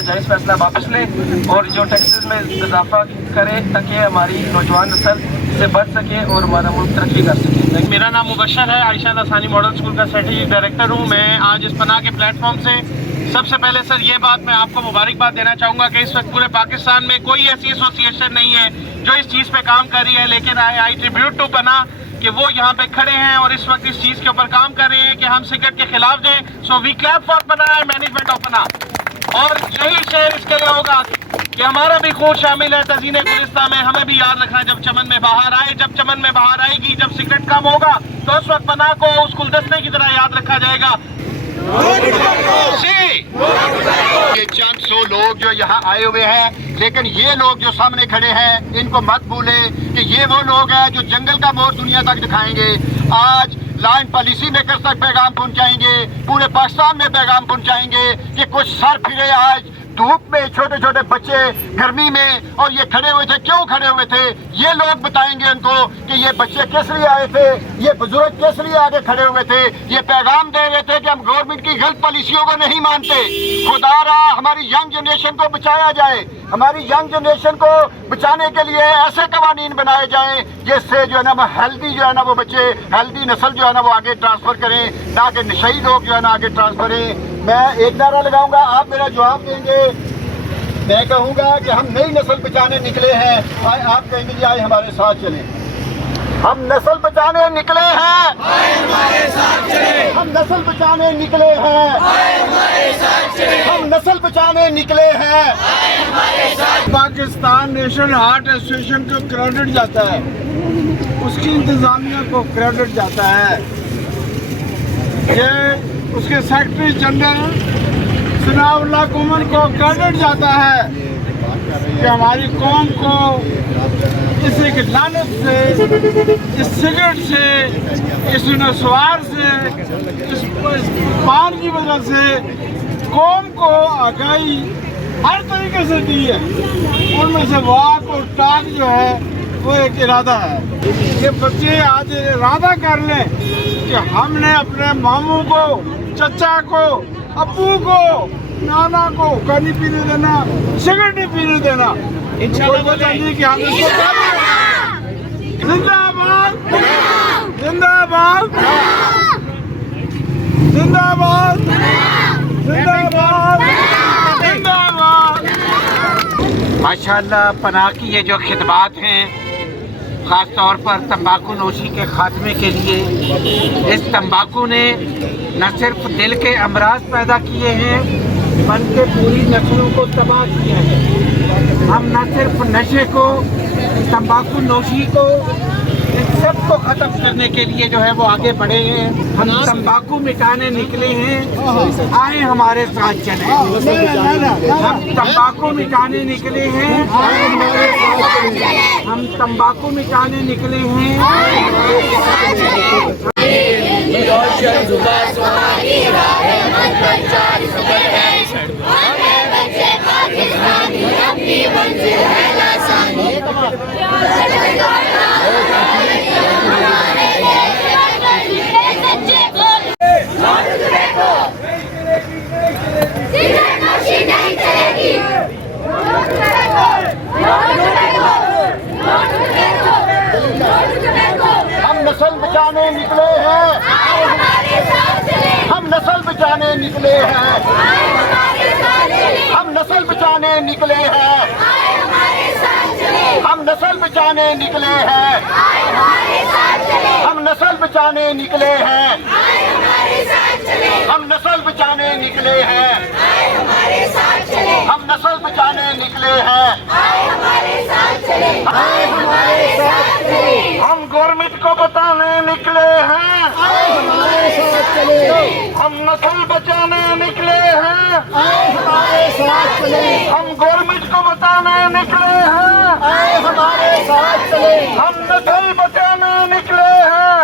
नाजायज़ फैसला वापस ले और जो टैक्सेस में इजाफा करे ताकि हमारी नौजवान नस्ल से बच सके और हमारा मुल्क तरक्की कर सके। मेरा नाम मुबशर है, आयशा लसानी मॉडल स्कूल का स्ट्रेटेजिक डायरेक्टर हूँ। मैं आज इस पनाह के प्लेटफॉर्म से सबसे पहले सर ये बात मैं आपको मुबारकबाद देना चाहूँगा कि इस वक्त पूरे पाकिस्तान में कोई ऐसी एसोसिएशन नहीं है जो इस चीज़ पे काम कर रही है, लेकिन आई ट्रिब्यूट टू पनाह कि वो यहाँ पे खड़े हैं और इस वक्त इस चीज़ के ऊपर काम कर रहे हैं कि हम सिगरेट के खिलाफ दें। सो वी क्लैप फॉर पनाह मैनेजमेंट ऑफ पनाह। और यही शेर इसके लिए होगा कि हमारा भी खून शामिल है तज़ीने गुलिस्तां में। हमें भी याद रखना जब चमन में बहार आए, जब चमन में बहार आएगी, जब सिगरेट कम होगा तो उस वक्त पनाह को उस गुलदस्ते की तरह याद रखा जाएगा। ये चंद सौ लोग जो यहाँ आए हुए हैं, लेकिन ये लोग जो सामने खड़े हैं इनको मत भूले कि ये वो लोग हैं जो जंगल का मोड़ दुनिया तक दिखाएंगे। आज लैंड पॉलिसी मेकर तक पैगाम पहुंचाएंगे, पूरे पाकिस्तान में पैगाम पहुंचाएंगे कि कुछ सर फिरे आज धूप में, छोटे छोटे बच्चे गर्मी में, और ये खड़े हुए थे। क्यों खड़े हुए थे ये लोग बताएंगे उनको कि ये बच्चे किस लिए आए थे, ये बुजुर्ग किस लिए आगे खड़े हुए थे। ये पैगाम दे रहे थे कि हम गवर्नमेंट की गलत पॉलिसियों को नहीं मानते। खुदारा हमारी यंग जनरेशन को बचाया जाए, हमारी यंग जनरेशन को बचाने के लिए ऐसे कवानीन बनाए जाएं जिससे जो है ना वो हेल्दी जो है ना वो बच्चे, हेल्दी नस्ल जो है ना वो आगे ट्रांसफर करें, ना कि नशई लोग जो है ना आगे ट्रांसफर करें। मैं एक नारा लगाऊंगा, आप मेरा जवाब देंगे। मैं कहूंगा कि हम नई नस्ल बचाने निकले हैं, आए आप कहेंगे जी आए हमारे साथ चलें। हम नस्ल बचाने निकले हैं, आए हमारे साथ चलें। हम नस्ल बचाने निकले हैं, आए हमारे साथ चलें। हम नस्ल बचाने निकले हैं, आए हमारे साथ। पाकिस्तान नेशनल हार्ट एसोसिएशन को क्रेडिट जाता है, उसकी इंतजामिया को क्रेडिट जाता है, ये उसके सेक्रेटरी जनरल सनाउल्लाह कुमर को क्रेडिट जाता है कि हमारी कौम को इस एक लानत से, इस सिगरेट से, इस नस्वार से, इस पान की वजह से कौम को आगाही हर तरीके से दी है। उनमें से वाक और टाक जो है वो एक इरादा है। ये बच्चे आज इरादा कर लें कि हमने अपने मामू को, चचा को, अब्बू को, नाना को नहीं पीने देना, सिगरेट नहीं पीने देना। इंशाल्लाह बताइए कि हम इसको जिंदाबाद जिंदाबाद जिंदाबाद जिंदाबाद जिंदाबाद। माशाअल्लाह पनाह की ये जो खिदमात हैं, ख़ास तौर पर तंबाकू नोशी के खात्मे के लिए, इस तंबाकू ने न सिर्फ दिल के अमराज पैदा किए हैं बल्कि पूरी नस्लों को तबाह किया है। हम न सिर्फ नशे को, तंबाकू नोशी को, इन सब को ख़त्म करने के लिए जो है वो आगे बढ़े हैं। हम तंबाकू मिटाने निकले हैं, आए हमारे साथ चलें। हम तंबाकू मिटाने निकले हैं, हम तंबाकू मिटाने निकले हैं। हम नस्ल बचाने निकले हैं, हम नस्ल बचाने निकले हैं, हम नस्ल बचाने निकले हैं, हम नस्ल बचाने निकले हैं, हम नस्ल बचाने निकले हैं, हम नस्ल बचाने निकले हैं, हम नस्ल बचाने निकले हैं। हम गवर्नमेंट को बताने निकले हैं, हम नस्ल बचाने निकले हैं, हम गवर्नमेंट को बताने निकले हैं, हम नस्ल बचाने निकले हैं,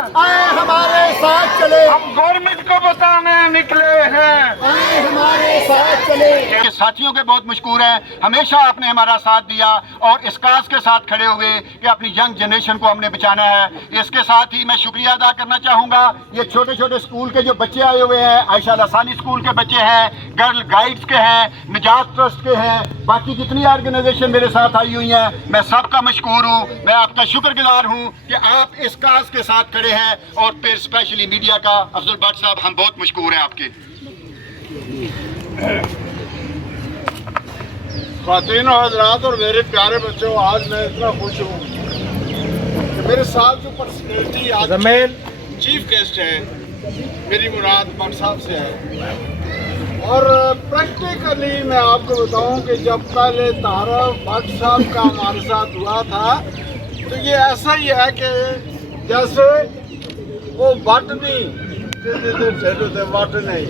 हमारे हमारे साथ चले, हम गवर्नमेंट को बताने निकले हैं, आए हमारे साथ चले। साथियों के बहुत मशकूर हैं, हमेशा आपने हमारा साथ दिया और इस काज के साथ खड़े हुए कि अपनी यंग जनरेशन को हमने बचाना है। इसके साथ ही मैं शुक्रिया अदा करना चाहूँगा ये छोटे छोटे स्कूल के जो बच्चे आए हुए हैं, आयशा लसानी स्कूल के बच्चे हैं, गर्ल गाइड्स के हैं, निजात ट्रस्ट के हैं, बाकी जितनी ऑर्गेनाइजेशन मेरे साथ आई हुई हैं, मैं सबका मशकूर हूँ, मैं आपका शुक्रगुजार हूँ कि आप इस काज के साथ खड़े हैं। और फिर स्पेशली मीडिया का अफजल भट्ट साहब, हम बहुत मशकूर हैं आपके। ख़वातीन और हज़रात और मेरे प्यारे बच्चों, आज मैं इतना खुश हूँ कि मेरे साथ जो पर्सनैलिटी आज चीफ गेस्ट है, मेरी मुराद भट्ट साहब से है। और प्रैक्टिकली मैं आपको बताऊं कि जब पहले तारफ़ भट्ट साहब का हमारे साथ हुआ था तो ये ऐसा ही है कि जैसे वो भट्ट नहीं वट नहीं,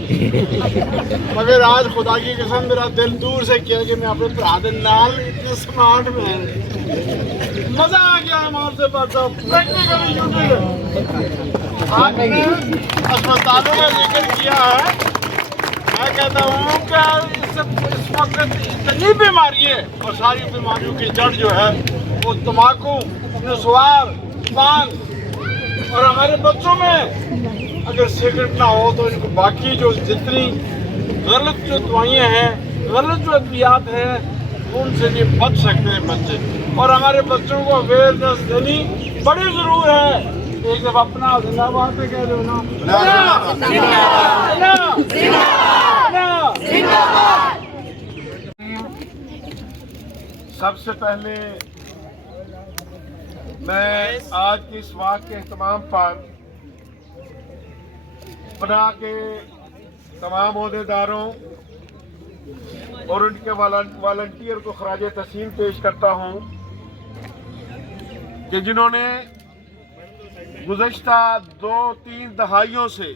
मगर आज खुदा की कसम मेरा दिल दूर से किया कि मैं अपने भरा दे नाल इतने स्मार्ट मैन, मजा आ गया हमारे से बात। प्रैक्टिकली आपने अस्पतालों का जिक्र किया है, मैं कहता हूँ कि इस वक्त इतनी बीमारी है और सारी बीमारियों की जड़ जो है वो तम्बाकू, नस्वार, पान, और हमारे बच्चों में अगर सिगरेट ना हो तो इनको बाकी जो जितनी गलत जो दवाइयाँ हैं, गलत जो अद्वियात हैं, उनसे ये बच सकते हैं बच्चे। और हमारे बच्चों को अवेयरनेस देनी बड़ी ज़रूर है। एक जब अपना जिंदाबाद पे कह दो ना, सबसे पहले मैं आज की इस वाक़ के तमाम पर पनाह के तमाम ओहदेदारों और उनके वॉलंटियर को खराज तस्लीम पेश करता हूँ कि जिन्होंने गुज़श्ता 2-3 दहाइयों से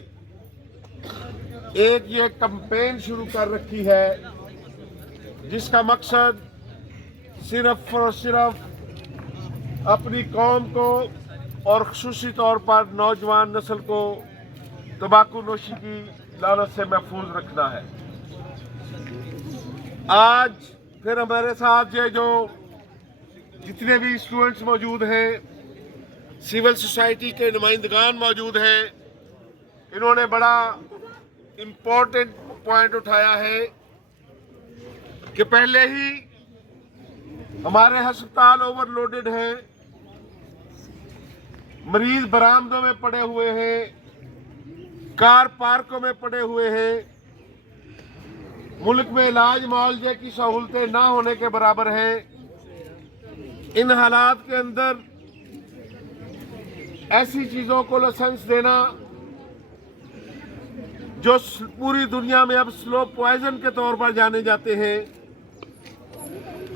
एक ये कैंपेन शुरू कर रखी है जिसका मकसद सिर्फ और सिर्फ अपनी कौम को और ख़ुसूसी तौर पर नौजवान नस्ल को तंबाकू नोशी की लानत से महफूज रखना है। आज फिर हमारे साथ ये जो जितने भी स्टूडेंट्स मौजूद हैं, सिविल सोसाइटी के नुमाइंदगान मौजूद हैं, इन्होंने बड़ा इम्पोर्टेंट पॉइंट उठाया है कि पहले ही हमारे अस्पताल ओवरलोडेड हैं, मरीज बरामदों में पड़े हुए हैं, कार पार्कों में पड़े हुए हैं, मुल्क में इलाज मुआवजे की सहूलतें ना होने के बराबर हैं। इन हालात के अंदर ऐसी चीज़ों को लाइसेंस देना जो पूरी दुनिया में अब स्लो पॉइजन के तौर पर जाने जाते हैं,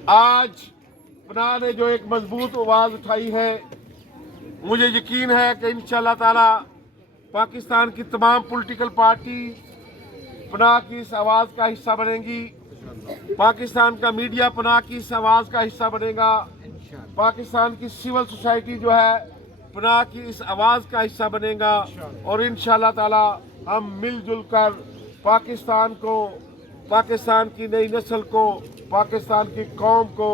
आज पनाह ने जो एक मजबूत आवाज़ उठाई है, मुझे यकीन है कि इंशाअल्लाह ताला पाकिस्तान की तमाम पॉलिटिकल पार्टी पनाह की इस आवाज़ का हिस्सा बनेंगी, पाकिस्तान का मीडिया पनाह की इस आवाज़ का हिस्सा बनेगा, पाकिस्तान की सिविल सोसाइटी जो है पनाह की इस आवाज़ का हिस्सा बनेगा और इंशाअल्लाह ताला हम मिलजुल कर पाकिस्तान को, पाकिस्तान की नई नस्ल को, पाकिस्तान की कौम को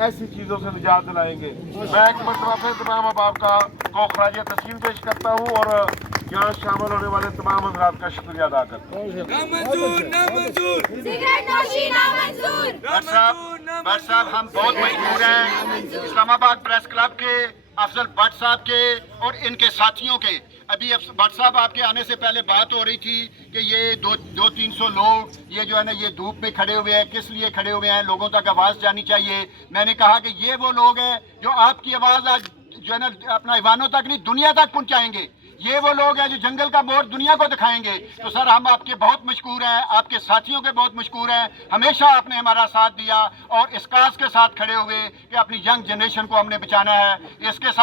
ऐसी चीज़ों से निजात दिलाएंगे। मैं एक मरतबा फिर तमाम अहबाब का खराज तस्लीम पेश करता हूँ और यहाँ शामिल होने वाले तमाम हज़रात का शुक्रिया अदा करता हूँ। भट्ट साहब, हम बहुत मशहूर हैं इस्लामाबाद प्रेस क्लब के, अफजल भट्ट साहब के और इनके साथियों के। अभी भट्ट साहब आपके आने से पहले बात हो रही थी कि ये 200-300 लोग ये जो है ना ये धूप में खड़े हुए हैं, किस लिए खड़े हुए हैं, लोगों तक आवाज़ जानी चाहिए। मैंने कहा कि ये वो लोग हैं जो आपकी आवाज़ आज जो है ना अपना ईवानों तक नहीं दुनिया तक पहुँचाएंगे। ये वो लोग हैं जो जंगल का मोड़ दुनिया को दिखाएंगे। तो सर, हम आपके बहुत मशकूर हैं, आपके साथियों के बहुत मशकूर हैं। हमेशा आपने हमारा साथ दिया और इस काज के साथ खड़े हुए कि अपनी यंग जनरेशन को हमने बचाना है। इसके साथ